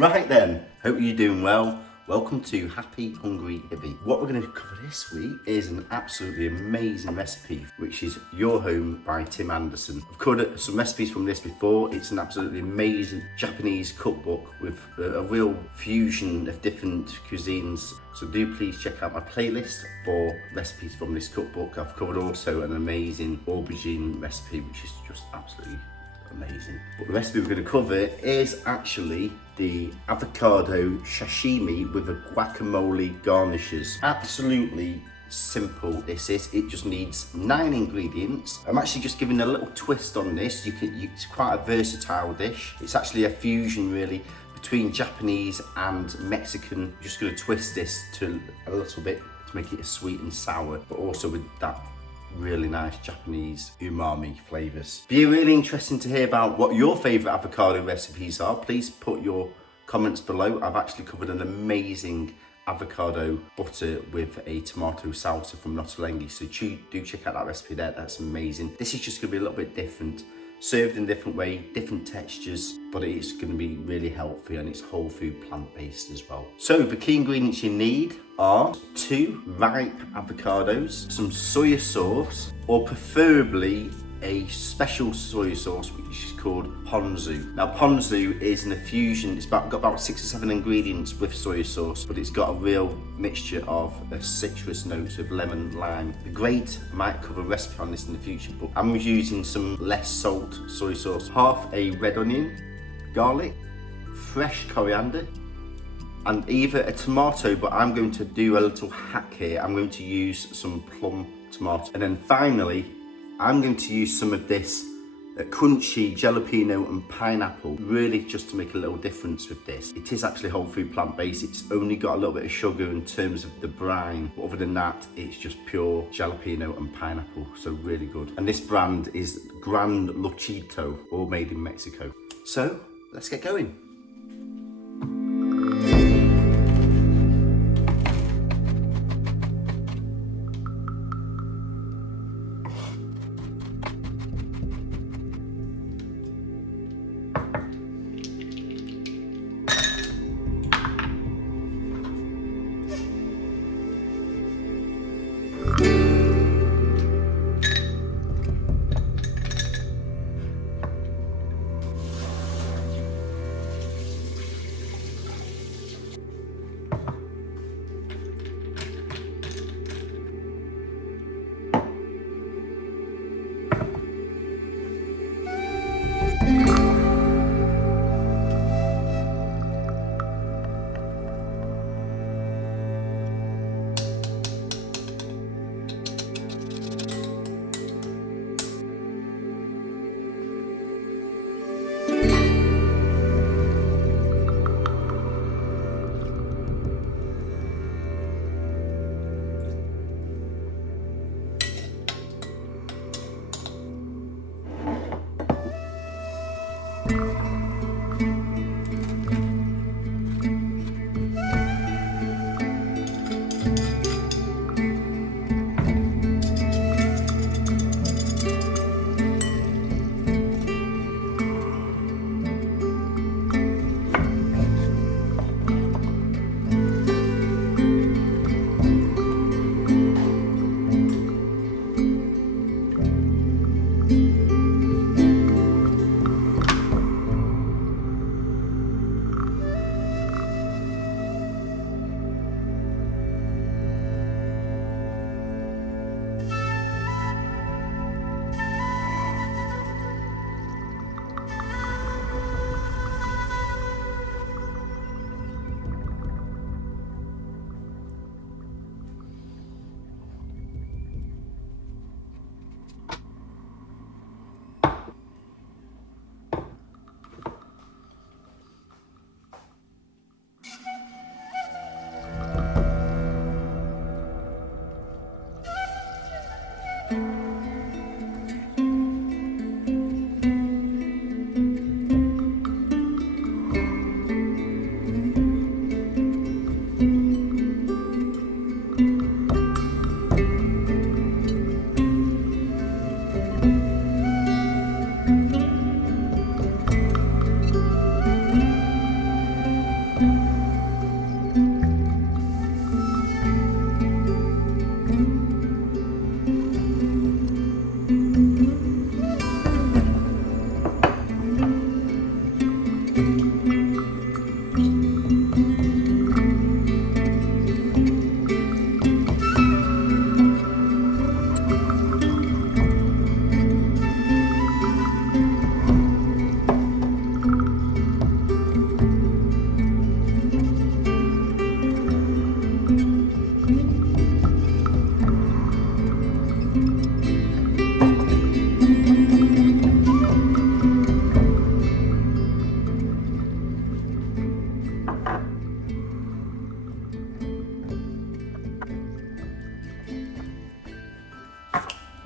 Right then, hope you're doing well. Welcome to Happy Hungry Hippie. What we're going to cover this week is an absolutely amazing recipe, which is Your Home by Tim Anderson. I've covered some recipes from this before. It's an absolutely amazing Japanese cookbook with a real fusion of different cuisines. So do please check out my playlist for recipes from this cookbook. I've covered also an amazing aubergine recipe, which is just absolutely amazing. But the recipe we're going to cover is actually the avocado sashimi with the guacamole garnishes. Absolutely simple this is. It just needs 9 ingredients. I'm actually just giving a little twist on this. It's quite a versatile dish. It's actually a fusion really between Japanese and Mexican. I'm just going to twist this to a little bit to make it sweet and sour, but also with that really nice Japanese umami flavours. Be really interesting to hear about what your favourite avocado recipes are. Please put your comments below. I've actually covered an amazing avocado butter with a tomato salsa from Nottolenghi, so do check out that recipe there. That's amazing. This is just going to be a little bit different, served in a different way, different textures, but it's going to be really healthy and it's whole food, plant-based as well. So the key ingredients you need are 2 ripe avocados, some soy sauce, or preferably a special soy sauce which is called ponzu. Now ponzu is an infusion, it's got about 6 or 7 ingredients with soy sauce, but it's got a real mixture of citrus notes with lemon, lime. The grade might cover a recipe on this in the future, but I'm using some less salt soy sauce, half a red onion, garlic, fresh coriander, and either a tomato, but I'm going to do a little hack here. I'm going to use some plum tomato, and then finally I'm going to use some of this crunchy jalapeno and pineapple, really just to make a little difference with this. It is actually whole food plant-based. It's only got a little bit of sugar in terms of the brine, but other than that, it's just pure jalapeno and pineapple, so really good. And this brand is Gran Luchito, all made in Mexico. So let's get going.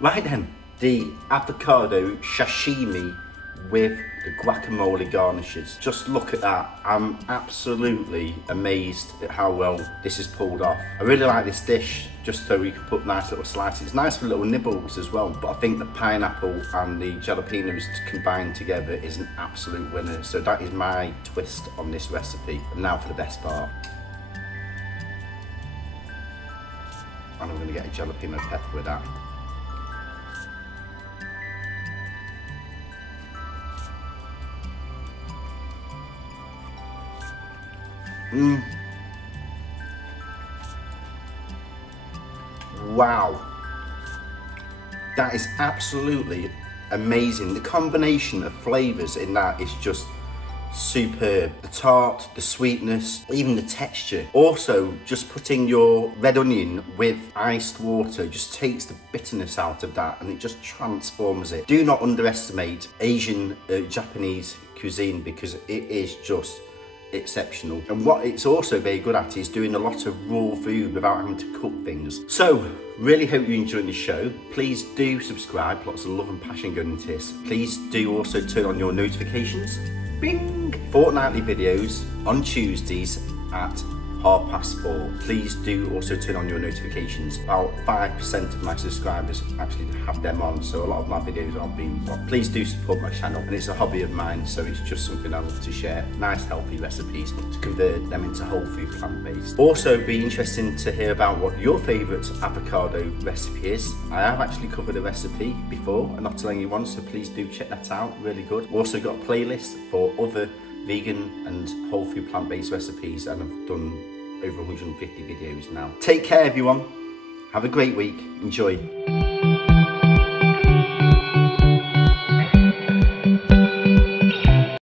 Right then, the avocado sashimi with the guacamole garnishes. Just look at that. I'm absolutely amazed at how well this is pulled off. I really like this dish just so you can put nice little slices. It's nice for little nibbles as well, but I think the pineapple and the jalapenos combined together is an absolute winner. So that is my twist on this recipe. And now for the best part. And I'm gonna get a jalapeno pepper with that. Wow, that is absolutely amazing. The combination of flavours in that is just superb. The tart, the sweetness, even the texture. Also, just putting your red onion with iced water just takes the bitterness out of that and it just transforms it. Do not underestimate Asian, Japanese cuisine because it is just exceptional. And what it's also very good at is doing a lot of raw food without having to cook things. So really hope you enjoyed the show. Please do subscribe, lots of love and passion going into this. Please do also turn on your notifications. Bing! Fortnightly videos on Tuesdays at 4:30. Please do also turn on your notifications. About 5% of my subscribers actually have them on, so a lot of my videos aren't being watched. Please do support my channel, and it's a hobby of mine, so it's just something I love to share. Nice healthy recipes to convert them into whole food plant-based. Also be interesting to hear about what your favourite avocado recipe is. I have actually covered a recipe before, a not telling you one, so please do check that out, really good. Also got a playlist for other vegan and whole food plant-based recipes, and I've done over 150 videos now. Take care everyone, have a great week, enjoy.